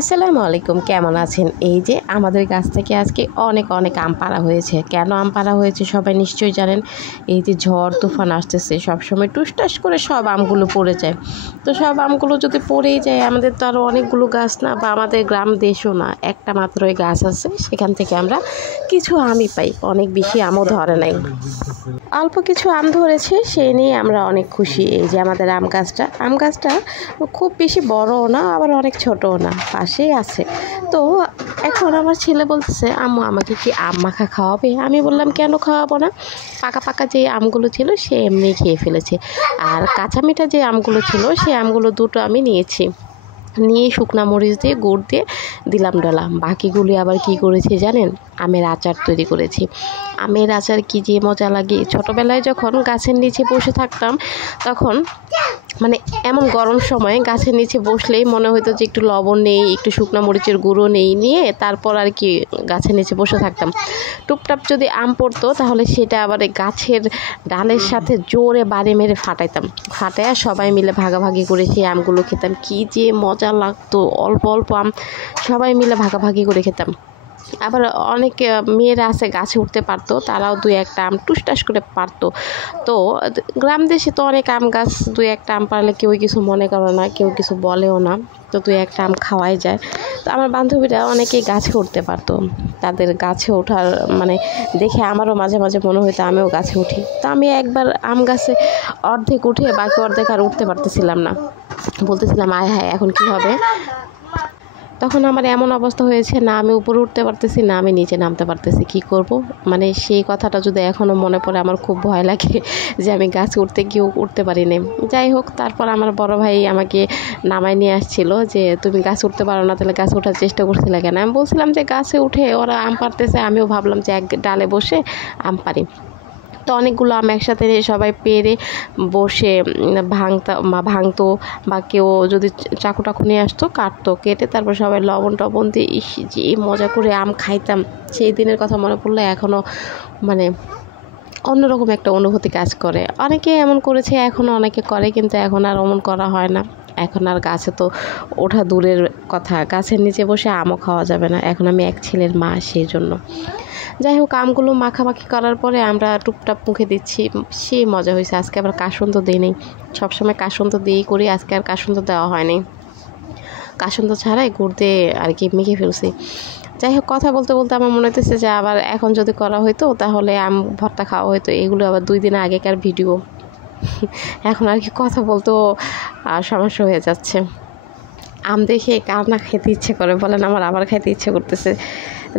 আসসালামু আলাইকুম, কেমন আছেন? এই যে আমাদের গাছ থেকে আজকে অনেক অনেক আম পাড়া হয়েছে। কেন আম পাড়া হয়েছে সবাই নিশ্চয়ই জানেন। এই যে ঝড় তুফান আসতেছে, সবসময় টুসটাস করে সব আমগুলো পড়ে যায়। তো সব আমগুলো যদি পড়েই যায়, আমাদের তো আরও অনেকগুলো গাছ না, বা আমাদের গ্রাম দেশও না, একটা মাত্রই গাছ আছে, সেখান থেকে আমরা কিছু আমই পাই, অনেক বেশি আমও ধরে নাই। অল্প কিছু আম ধরেছে, সেই নিয়ে আমরা অনেক খুশি। এই যে আমাদের আম গাছটা খুব বেশি বড়ও না, আবার অনেক ছোটও না, পাশেই আছে। তো এখন আমার ছেলে বলতেছে, আম্মু আমাকে কি আম মাখা খাওয়াবে? আমি বললাম, কেন খাওয়াবো না? পাকা পাকা যে আমগুলো ছিল সে এমনি খেয়ে ফেলেছে, আর কাঁচা মিঠা যে আমগুলো ছিল সেই আমগুলো দুটো আমি নিয়েছি, নিয়ে শুকনা মরিচ দিয়ে গুড় দিয়ে দিলাম ডলা। বাকিগুলি আবার কি করেছি জানেন? আমের আচার তৈরি করেছি। আমের আচার কি যে মজা লাগে! ছোটোবেলায় যখন গাছের নিচে বসে থাকতাম, তখন মানে এমন গরম সময় গাছের নিচে বসলেই মনে হতো যে একটু লবণ নেই, একটু শুকনো মরিচের গুঁড়ো নেই, নিয়ে তারপর আর কি গাছের নিচে বসে থাকতাম। টুপটাপ যদি আম পড়তো, তাহলে সেটা আবার গাছের ডালের সাথে জোরে বাড়ি মেরে ফাটাইয়া সবাই মিলে ভাগাভাগি করে সেই আমগুলো খেতাম। কি যে মজা লাগতো! অল্প অল্প আম সবাই মিলে ভাগাভাগি করে খেতাম। আবার অনেক মেয়েরা আছে গাছে উঠতে পারতো, তারাও দুই একটা আম টুসটাস করে পারতো। তো গ্রাম দেশে তো অনেক আম গাছ, দুই একটা আম পারলে কেউ কিছু মনে করে না, কেউ কিছু বলেও না, তো দুই একটা আম খাওয়াই যায়। তো আমার বান্ধবীরা অনেকেই গাছে উঠতে পারতো, তাদের গাছে ওঠার মানে দেখে আমারও মাঝে মাঝে মনে হতো আমিও গাছে উঠি। তো আমি একবার আম গাছে অর্ধেক উঠে বাকি অর্ধেক আর উঠতে পারতেছিলাম না, বলতেছিলাম আয় হায় এখন কি হবে। তখন আমার এমন অবস্থা হয়েছে, না আমি উপরে উঠতে পারতেছি, না আমি নিচে নামতে পারতেছি, কি করব? মানে সেই কথাটা যদি এখনও মনে পড়ে, আমার খুব ভয় লাগে যে আমি গাছে উঠতে গিয়েও উঠতে পারিনি। যাই হোক, তারপর আমার বড় ভাই আমাকে নামায় নিয়ে আসছিল, যে তুমি গাছে উঠতে পারো না, তাহলে গাছে ওঠার চেষ্টা করছিলে কেন? আমি বলছিলাম যে গাছে উঠে ওরা আম পাড়তেছে, আমিও ভাবলাম যে এক ডালে বসে আম পারি। তো অনেকগুলো আম একসাথে সবাই পেরে বসে ভাঙতো, বা কেউ যদি চাকু টাকু নিয়ে আসতো, কাটতো, কেটে তারপর সবাই লবণ টবণ দিয়ে যে মজা করে আম খাইতাম। সেই দিনের কথা মনে পড়লে এখনও মানে অন্যরকম একটা অনুভূতি কাজ করে। অনেকে এমন করেছে, এখনও অনেকে করে, কিন্তু এখন আর এমন করা হয় না। এখন আর গাছে তো ওঠা দূরের কথা, গাছের নিচে বসে আমও খাওয়া যাবে না। এখন আমি এক ছেলের মা, সেই জন্য। যাই হোক, আমগুলো মাখামাখি করার পরে আমরা টুপটাপ মুখে দিচ্ছি, সেই মজা হয়েছে। আজকে আবার কাসুন্দ দিই নেই, সবসময় কাসুন্দ দিয়েই করি, আজকে আর কাসুন্দ দেওয়া হয়নি। কাসুন্দ ছাড়াই গুড় দিয়ে আর কি মেখে ফেলছি। যাই হোক, কথা বলতে বলতে আমার মনে হতেছে যে আবার এখন যদি করা হইতো তাহলে আম ভর্তা খাওয়া হইতো। এগুলো আবার 2 দিন আগেকার ভিডিও। এখন আর কি কথা বলতেও সমস্যা হয়ে যাচ্ছে। আম দেখে কার না খেতে ইচ্ছে করে বলেন? আমার আবার খাইতে ইচ্ছে করতেছে।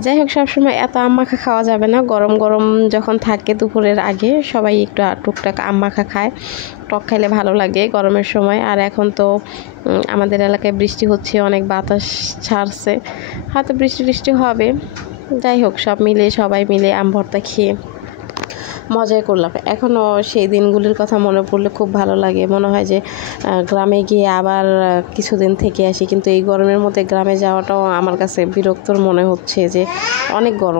যাই হোক, সবসময় এত আম মাখা খাওয়া যাবে না। গরম গরম যখন থাকে দুপুরের আগে সবাই একটু টুকটাক আম মাখা খায়, টক খাইলে ভালো লাগে গরমের সময়। আর এখন তো আমাদের এলাকায় বৃষ্টি হচ্ছে, অনেক বাতাস ছাড়ছে, হয়তো বৃষ্টি টৃষ্টি হবে। যাই হোক, সবাই মিলে আম ভর্তা খেয়ে মজাই করলাম। এখনও সেই দিনগুলির কথা মনে পড়লে খুব ভালো লাগে, মনে হয় যে গ্রামে গিয়ে আবার কিছুদিন থেকে আসি। কিন্তু এই গরমের মধ্যে গ্রামে যাওয়াটাও আমার কাছে বিরক্তর মনে হচ্ছে, যে অনেক গরম।